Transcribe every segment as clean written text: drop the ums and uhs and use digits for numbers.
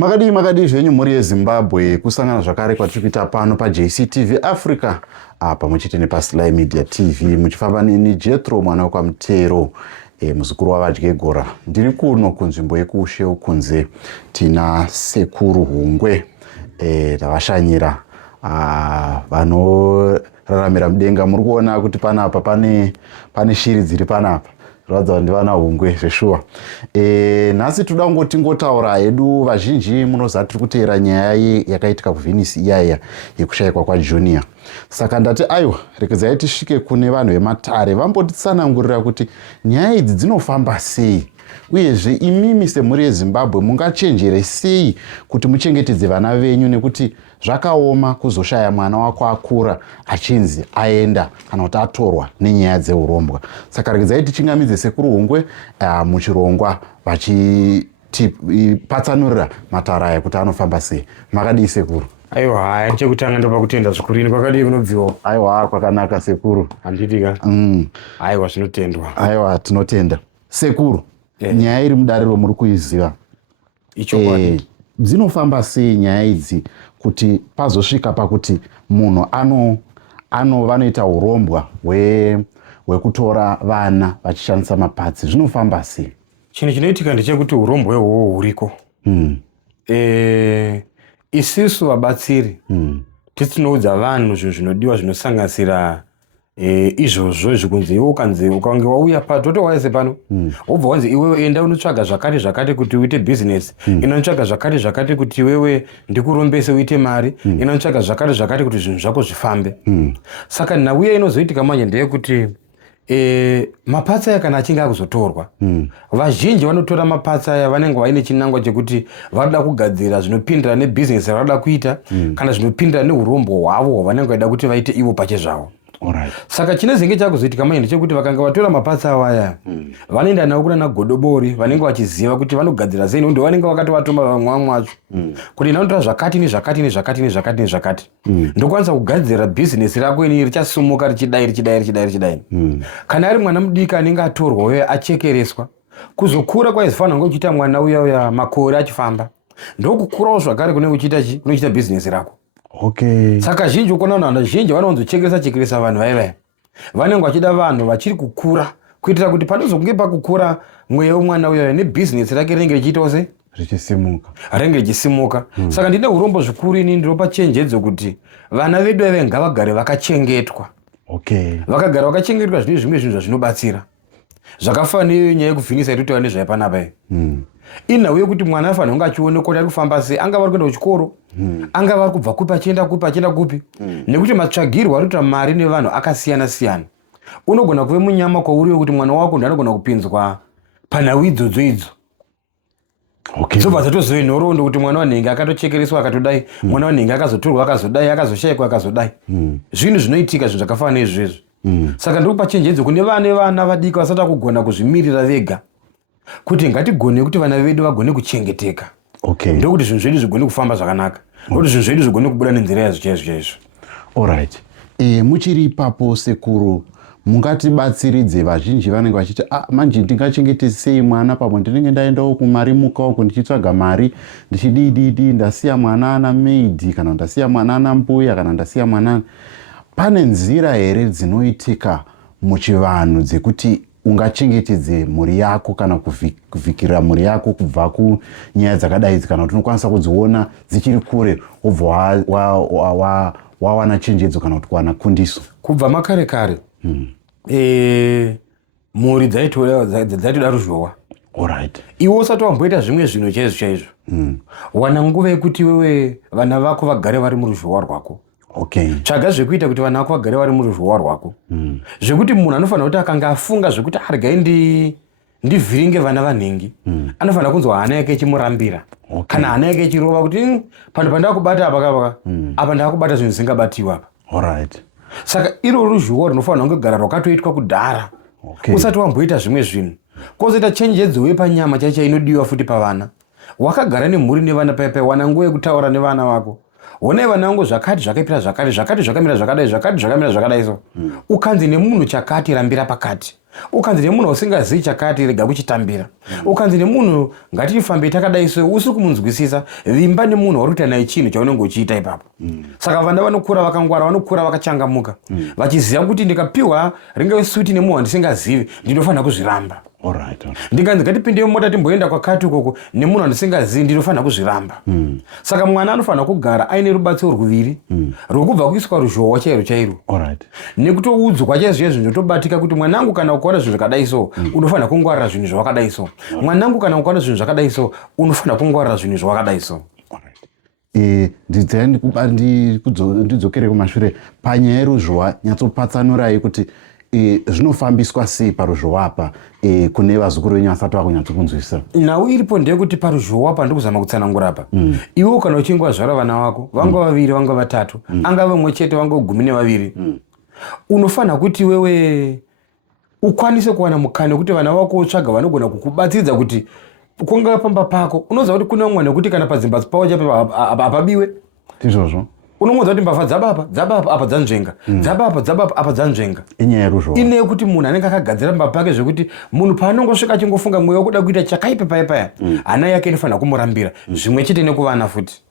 Makadi zvenyu mhuri yeZimbabwe kusangana zvakare kwatiri kuita pano paJCTV Africa pamwechete nepaSly Media TV muchifamba neni Jethro mwana wekwamutero muzukuru wavadyegora. Ndiri kuno kunzvimbo yekushe kunze tina sekuru Hungwe tavashanyira vanoraramira mudenga. Muri kuona kuti panapa pane shiri dziri panapa radza ndivana Hungwe zveshuwa. Nhasi toda ngotaura hedu vazhinji munoziva tiri kuteera nyaya yakaitika kuVenice iyaya yekushayikwa kwaJunior. Saka ndati aiwa rekezai tisvike kune vanhu vematare vambotitsanangurira kuti nyaya idzi dzinofamba sei, uyezve imimi semhuri yeZimbabwe mungachenjere sei kuti muchengetedze vana venyu, nekuti zvakaoma kuzoshaya mwana wako akura achinzi aenda kana kuti atorwa nenyaya dzeurombwa. Saka rekezai tichingamidze sekuru Hungwe muchirongwa vachitipatsanurira matauro aya kuti anofamba sei. Makadii sekuru? Aiwa, haya chekutanga ndopa kutenda zvikuru. Kwakadii kunobviwa? Aiwa, kwakanaka sekuru. Handitika. Aiwa, zvinotendwa. Aiwa, tinotenda. Sekuru, nyaya iri mudariro muri kuiziva. Ichokwadi. Dzinofamba sei nyaya idzi kuti pazosvika pakuti munhu vanoita urombwa hwekutora vana vachishandisa mapatsi, zvinofamba sei? Chinhu chinoitika ndechekuti urombwa ihwohwo huriko. Isusu vabatsiri tinoudza vanhu zvinhu zvinodiwa zvinosanganisira izvozvo zvikunzi iwe ukange wauya totowaise pano wobva wanzi iwewe enda unotsvaga zvakati kuti uite business, inotsvaga zvakati kuti wewe ndikurombese uite mari, inotsvaga zvakati kuti zvinhu zvako zvifambe. Saka nhauya inozoitika manje ndeyekuti mapatsa aya kana achinge akuzotorwa, vazhinji vanotora mapatsa aya vanenge vaine chinangwa chekuti vanoda kugadzira zvinopindira nebusiness ravanoda kuita kana zvinopindira neurombwa hwavo hwavanenge vaida kuti vaite ivo pachezvavo. Saka chinezenge chakuzoitika manje ndechekuti vakanga vatora mapatsa awaya vanoenda nawo kuna Godobori, vanenge vachiziva kuti vanogadzira sei, ndo vanenge vakati vatoma vamwe vacho kuti ndanotora zvakati ndokwanisa kugadzira business rako ini richasumuka richidai. Kana ari mwana mudiki anenge atorwa uye achekereswa, kuzokura kwaizofanira kunge uchiita mwana uya makore achifamba, ndokukurawo zvakare kune uchiita business rako. Saka zhinji ukona vanhu vazhinji vanonzochekeresa vanhu vaivaya vanenge vachida vanhu vachiri kukura, kuitira kuti panozonge pakukura mweya wemwana uya nebusiness rake rinenge richiitawo se richisimuka. Saka ndine urombo zvikuru ini ndinopa chenjedzo kuti vana vedu ava ngavagare vakachengetwa. Vakagara vakachengetwa zvimwe zvinhu zvazvinobatsira zvakafanira nyaya yekuVenice yatoteva nezvaipanapa inhau yekuti mwana afanira kunge achionekwa kuti ari kufamba sei, angava ari kuenda kuchikoro, angava ari kubva kupi achienda kupi, nekuti matsvagirwo arikuita mari nevanhu akasiyana. Unogona kuve munyama kwauri wekuti mwana wako ndanogona kupinzwa panhau idzodzo zobva dzatozove nhoroondo kuti mwana wanhenge akatochekereswa akatodai, mwana wanhenge akazotorwa akazodai, akazoshayikwa akazodai. Zvinhu zvinoitika zvinhu zvakafanana nezvezvo. Saka ndikupa chenjedzo kune vana vadiki vasati kugona kuzvimirira vega kuti ngatigone kuti vana vedu vagone kuchengeteka, ndokuti zvinhu zvedu zvigone kufamba zvakanaka, ndokuti zvinhu zvedu zvigone kubuda nenzira yazvo chaizvo. Alright. Muchiri ipapo sekuru, mungatibatsiridze vazhinji vanenge vachiti manje ndingachengete sei mwana pamwe ndinenge ndaendawo kumarimuka uko ndichitsvaga mari ndichidii ndasiya mwana ana maid kana ndasiya mwana ana mbuya kana ndasiya mwana. Pane nzira here dzinoitika muchivanhu dzekuti ungachengetedze mhuri yako kana kuvhikira mhuri yako kubva kunyaya dzakadai idzi, kana kuti unokwanisa kudziona dzichiri kure wobva wawana chenjedzo kana kuti kuwana kundiso kubva makare mhuri dzaitoda ruzhowa. Iwe usati wamboita zvimwe zvinhu chaizvo wana nguva yekuti wewe vana vako vagare vari muruzhowa rwako. Tsvaga zvekuita kuti vana vako vagare vari muruzhowa rwako, zvekuti munhu anofanira kuti akanga afunga zvekuti regai ndivhiringe vana vanhengi, anofanira kunzwa hana yake ichimurambira kana hana yake ichirova kuti pano pandakubata apa ndakubata zvinhu zvisingabatiwa apa. Saka iro ruzhowa runofanira kugara rwakatoitwa kudhara usati wamboita zvimwe zvinhu. Kwozoita chenjedzo yepanyama chaicha inodiwa futi pavana. Wakagara nemhuri nevana paipai, wana nguva yekutaura nevana vako. Honai vana vangu zvakati zvakaipira zvakati zvakamira zvakadai so ukanzi nemunhu chakati rambira pakati, ukanzi nemunhu usingazivi chakati rega kuchitambira, ukanzi nemunhu ngatifambe takadai so usiri kumunzwisisa, vimba nemunhu uri kuita naye chinhu chaunenge uchiita ipapo. Saka vana vanokura vakangwara, vanokura vakachangamuka, vachiziva kuti ndikapiwa ringave suti nemunhu wandisingazivi ndinofanira kuzviramba. Ndikanzi ngatipinde mumota timboenda kwakati ukoko nemunhu wandisingazivi ndinofanira kuzviramba. Saka mwana anofanira kugara aine rubatsiro rwuviri rwekubva kuiswa ruzhowa chairo chairo nekutoudzwa chaizvo zvinotobatika kuti mwanangu kana ukaona zvinhu zvakadai so unofanira kungwarira zvinhu zvakadai so, mwanangu kana ukaona zvinhu zvakadai so unofanira kungwarira zvinhu zvakadai so. Ndidzokere kumashure panyaya yeruzhowa, nyatsopatsanurai kuti zvinofambiswa sei paruzhowa apa kune vazukuru venyu vasati vakunyatsokunzwisisa. Nhau iripo ndeyekuti paruzhowa apa ndikuzama kutsanangura apa, iwe kana uchinge wazvara vana vako vanga vaviri vanga vatatu angave mumwe chete vanga 12, unofanira kuti wewe ukwanise kuwana mukana wekuti vana vako utsvaga vanogona kukubatsiridza kuti kunga pamba pako unoziva kuti kune mwana wekuti kana padzimba pawo chapo apabiwe izvozvo. Unomodza kuti mbavha dzabapa apa dzanzvenga, dzabapa apa dzanzvenga. Inyaya yeruzhowa ine yekuti munhu anenge akagadzira mbavha pake zvekuti munhu paanongosvika achingofunga mweya wekuda kuita chakaipa paya hana yake inofanira kumurambira zvimwe chete nekuvana futi.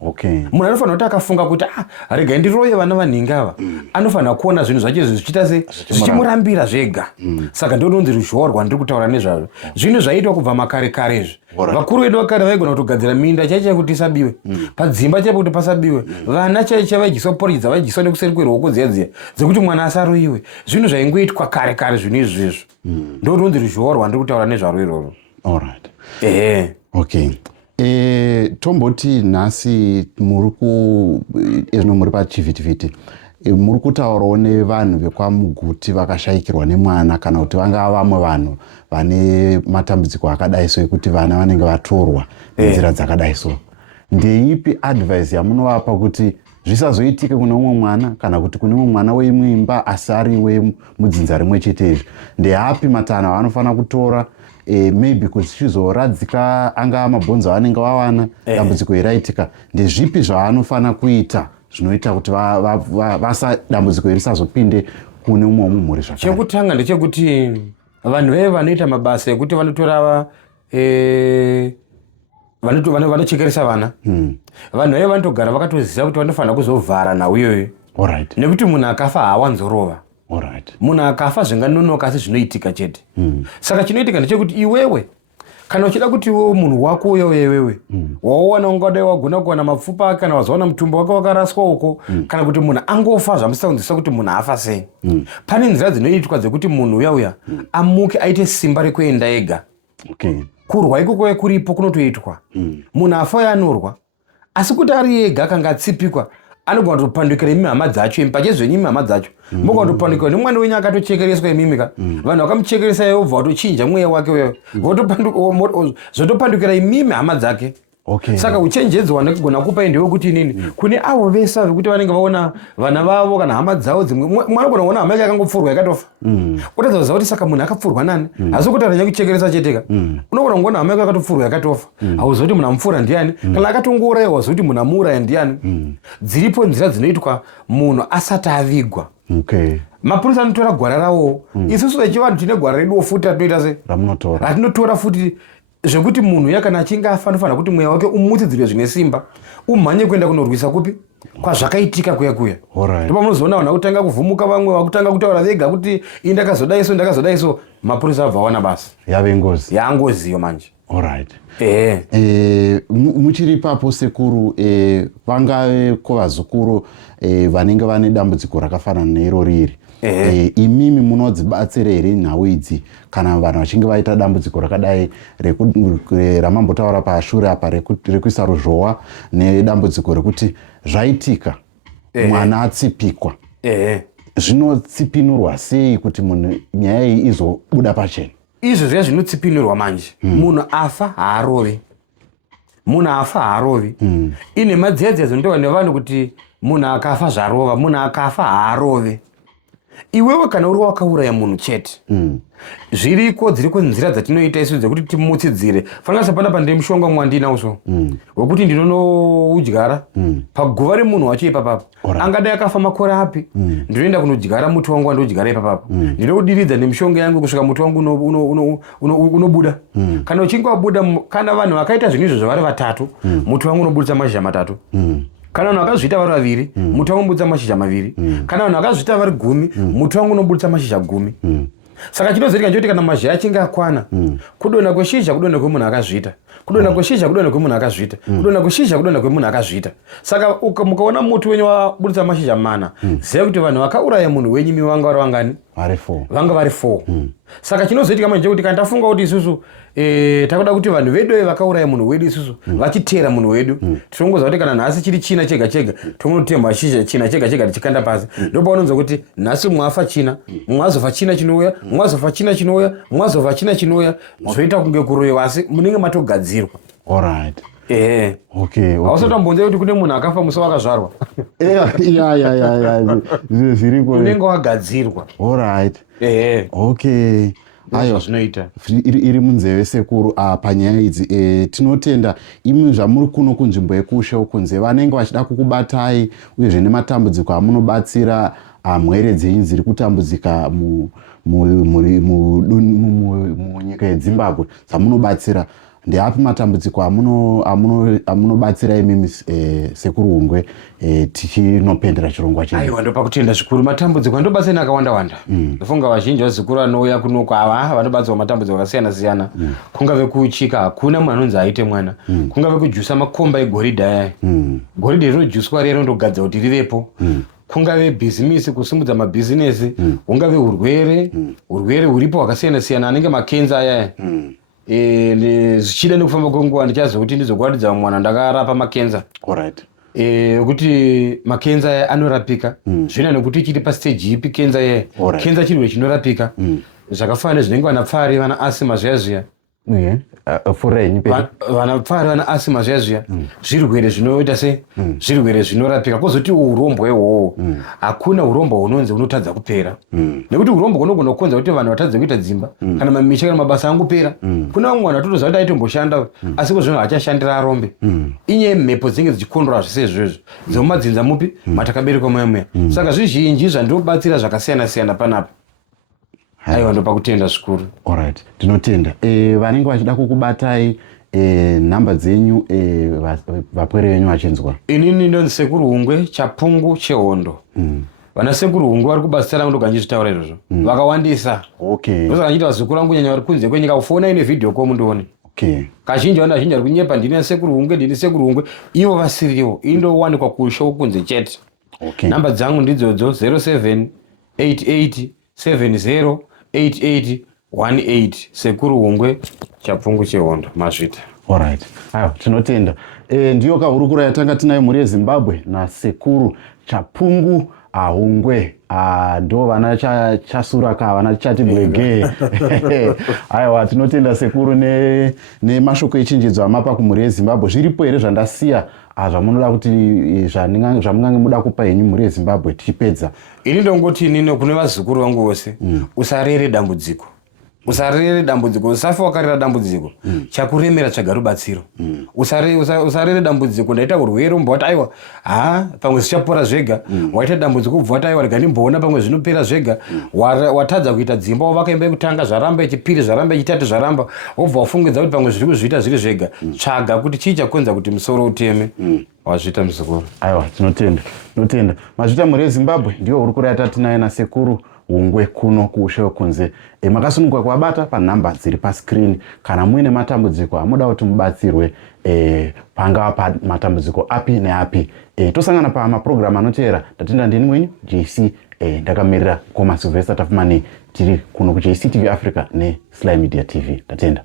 Munhu anofanira kuti akafunga kuti rega ndiroye vana vanhingi ava, anofanira kuona zvinhu zvacho zvichiita se zvichimurambira zvega. Saka ndinonzi ruzhowa rwandiri kutaura nezvazvo zvinhu zvaiitwa kubva makare karezvo. Vakuru vedu vakare vaigona kutogadzira minda chaicha kuti isabiwe, padzimba chaipo kuti pasabiwe, vana chaicha vaijiswa poridza, vaijiswa nekuseri kweruoko dziya dzekuti mwana asaroyiwe. Zvinhu zvaingoitwa kare zvinhu izvizvo. Ndinonzi ruzhowa rwandiri kutaura nezvaro iroro. Tomboti nhasi muri pachivhitivhiti muri kutaurawo nevanhu vekwaMuguti vakashayikirwa nemwana kana kuti vangava vamwe vanhu vane matambudziko akadai so ekuti vana vanenge vatorwa nenzira dzakadai so. Ndeipi advice yamunovapa kuti zvisazoitike kune umwe mwana kana kuti kune umwe mwana weimwe imba asi ari wemudzinza rimwe chete izvi? Ndeapi matanho avanofanira kutora maybe kuti chizoradzika angava mabhonzo avanenge vawana dambudziko iraitika? Ndezvipi zvaanofanira kuita zvinoita kuti dambudziko risazopinde kune umwe mumhuri zvakare? Chekutanga ndechekuti vanhu veve vanoita mabasa ekuti vanotora vanochekeresa vana, vanhu veve vanotogara vakatoziva kuti vanofanira kuzovhara nhau iyoyo, nekuti munhu akafa haawanzorova. Munhu akafa zvinganonoka asi zvinoitika chete. Saka chinoitika ndechekuti iwewe kana uchida kuti iwewe munhu wako iwewe waona ungadai wagona kuwana mapfupa kana wazoona mutumbo wake wakaraswa uko, kana kuti munhu angofa zvamusingakunzwisisa kuti munhu afa sei, pane nzira dzinoitwa dzekuti munhu uya amuke aite simba rekuenda ega. Kurwa ikoko kuripo kunotoitwa. Munhu afa yanorwa asi kuti ari ega akanga atsipikwa anogona kutopandukira imi hama dzacho, pachezvenyu imi hama dzacho mogona kutopandukirwa nemwana wenyu akatochekereswa imimika, vanhu vakamuchekeresa iye obva watochinja mweya wake uyo zvotopandukira imimi hama dzake. Saka uchenjedzo wanogona kupa ndewekuti nini, kune avo vese vekuti vanenge vaona vana vavo kana hama dzavo dzimwe, mwanogona kuona hama yake akangopfurwa yakatofa, utadza kuti saka munhu akapfurwa nani, asi kuti aranya kuchekeresa cheteka. Unogona kuona hama yake akatopfurwa yakatofa, hauzivi kuti munhu amupfura ndiani, kana akatongouraya hauzivi kuti munhu amuuraya ndiani. Dziripo nzira dzinoitwa munhu asati avigwa. Mapurisa anotora gwara rawo, isusu vechivanhu tine gwara reduwo futi ratinoita se ratinotora futi zvekuti munhu yakana achinge afa anofanira kuti mweya wake umutsidzirwe zvine simba, umhanye kuenda kunorwisa kupi kwazvakaitika kuya. Ndipo munozoona vanhu vakutanga kuvhumuka, vamwe vakutanga kutaura vega kuti ndakazodai so, mapurisa abva wana basa, yave ngozi, yangoziyo manje. Muchiri ipapo sekuru, vangave kovazukuru vanenge vane dambudziko rakafanana neirori iri, imimi munodzibatsira here nhau idzi kana vanhu vachinge vaita dambudziko rakadai ramambotaura pashure apa rekuisa ruzhowa nedambudziko rekuti zvaitika mwana atsipikwa, zvinotsipinurwa sei kuti munhu nyaya iyi izobuda pachena? Izvo zviya zvinotsipinurwa manje. Munhu afa haarovi. Ine madzedzedzo ndova nevanhu kuti munhu akafa zvarova, munhu akafa haarovi. iwewe kana uri wakauraya munhu chete zviriko dziriko nzira dzatinoita isu dzekuti timutsidzire. Fanira sapana pande mushonga mwandinawo wekuti ndinonoudyara paguva remunhu wacho ipapapo angadai akafa makore api ndinoenda kunodyara muti wangu wandodyara ipapapo ndinokudiridza nemushonga yangu kusvika muti wangu unobuda. Kana uchinge wabuda, kana vanhu vakaita zvinhu izvo zvavari vatatu muti wangu unobudisa mashizha matatu. Kana vanhu vakazviita vari vaviri muti wangu unobudisa mashizha maviri. Kana vanhu vakazviita vari 10 muti wangu unobudisa mashizha 10. Saka chinozoitika ndechoti kana mazhizha achinge akwana kudonha kweshizha kudonha kwemunhu akazviita, kudonha kweshizha kudonha kwemunhu akazviita, kudonha kweshizha kudonha kwemunhu akazviita. Saka mukaona muti wenyu wabudisa mashizha 4 ziva kuti vanhu vakauraya munhu wenyu vanga vari vangani? Vanga vari 4. Saka chinozoitika manje kuti kana tafunga kuti isusu takuda kuti vanhu vedu vakauraya munhu wedu isusu vachitera munhu wedu tinongoziva kuti kana nhasi chiri china chega chega tongonotemba china chega chega tichikanda pasi. Ndopaunonzwa kuti nhasi mwafa china, mwazofa china chinouya, mwazofa china chinouya, mwazofa china chinouya, zvoita kunge kuroyiwa asi munenge matogadzirwa. Alright. Okay. Hausatambonzwa kuti kune munhu akafa musi wakazvarwa. Zviriko. Unenge wagadzirwa. Alright. Okay. Ayo zvinoita iri munzeve sekuru panyaya idzi tinotenda imi zvamuri kuno kunzvimbo yekushe ukunze vanenge vachida kukubatai uyezve nematambudziko amunobatsira mhwere dzenyu dziri kutambudzika munyika yeZimbabwe dzamunobatsira. Ndeapi matambudziko amunobatsira imimi sekuru Hungwe tichinopendera chirongwa chedu? Aiwa, ndopakutenda zvikuru. Matambudziko andobatsira akawanda-wanda. Ndofunga vazhinji vazikuru vanouya kunoko ava vanobatsirwa matambudziko akasiyana-siyana. Kungave kuchika hakuna munhu anonzi aite mwana. Kungave kujusa makomba egoridhe aya. Goridhe rinojuswa riya rindogadza kuti rivepo. Kungave bhizimisi, kusimudza mabhizinesi. Kungave urwere huripo hwakasiyana-siyana anenge makenza aya. Zvichida nekufamba kwenguva ndichazokuti ndizokuratidza mwana ndakarapa makenza. Alright. Kuti makenza aya anorapika. Zvina nekuti chiri pastage ipi kenza aya. Kenza chirwere chinorapika. Zvakafanana nezvinenge vanapfari vana asima zviya. Vanapfari vana asima zviya. Zvirwere zvinoita se zvirwere zvinorapika. Kozoti urombo ihwohwo hakuna urombo hunonzi unotadza kupera. Nekuti urombo hunogona kukonza kuti vanhu vatadze kuita dzimba kana mamisha kana mabasa angopera. Kuna vamwe vanhu vatotoziva kuti aitomboshanda asi kozvino haachashandira arombe. Inyaya mhepo dzinenge dzichikondora zvese izvozvo dzemumadzinza mupi matakaberekwa muya. Saka zvizhinji zvandinobatsira zvakasiyana-siyana panapa. Aiwa, ndopakutenda zvikuru. Alright, ndinotenda. Vanenge vachida kukubatai nhamba dzenyu vapwere venyu vachinzwa. Inini ndonzi sekuru Hungwe Chapungu Chehondo. Vana sekuru Hungwe vari kubatsira kuti ganjizvitaura izvozvo. Vakawandisa. Okay. Ndozvakachita vazukuru vangu kunyanya vari kunze kwenyika kufona ine video call mundione. Okay. Kazhinji vanhu vazhinji vari kunyepa ndini sekuru Hungwe ndini sekuru Hungwe ivo vasiriwo indowanikwa kusho kunze chete. Okay. Nhamba dzangu ndidzodzo 0788708818 sekuru Hungwe Chapungu Chehondo mazvita. Alright. Ayo, tinotenda. Ndiyo kahurukura yatanga tinayo mhuri yeZimbabwe nasekuru Chapungu Hungwe. Ndo vana chasuraka vana chati bwege. Aiwa, tinotenda sekuru nemashoko echinjedzo amapa kumhuri yeZimbabwe. Zviripo here zvandasiya zvamunoda kuti zvamungange muda kupa henyu mhuri yeZimbabwe tichipedza? Ini ndongoti inini kune vazukuru vangu vose usarere dambudziko. Usarere dambudziko, usafa wakarera dambudziko. Chakuremera tsvaga rubatsiro. Usarere dambudziko ndaita urwere umboti aiwa pamwe zvichapora zvega. Waita dambudziko ubva wati aiwa rega ndimboona pamwe zvinopera zvega. Watadza kuita dzimba wavakaimba yekutanga zvaramba, yechipiri zvaramba, yechitatu zvaramba, wobva wafungidza kuti pamwe zviri kuzviita zviri zvega. Tsvaga kuti chii chakonza kuti musoro uteme. Wazviita muzukuru. Aiwa, tinotenda. Mazvita mhuri yeZimbabwe ndiyo hurukura yatatinayo nasekuru Hungwe kuno kuushe kunze. Makasununguka kuwabata panhamba dziri pascreen. Kana muine matambudziko amuda kuti mubatsirwe pangava matambudziko api neapi. Tosangana pamaprogramu anoteera. Ndatenda ndini mwenyu JC ndakamirira Koma Sylvester Tafumani tiri kuno kuJC TV Africa neSly Media TV. Ndatenda.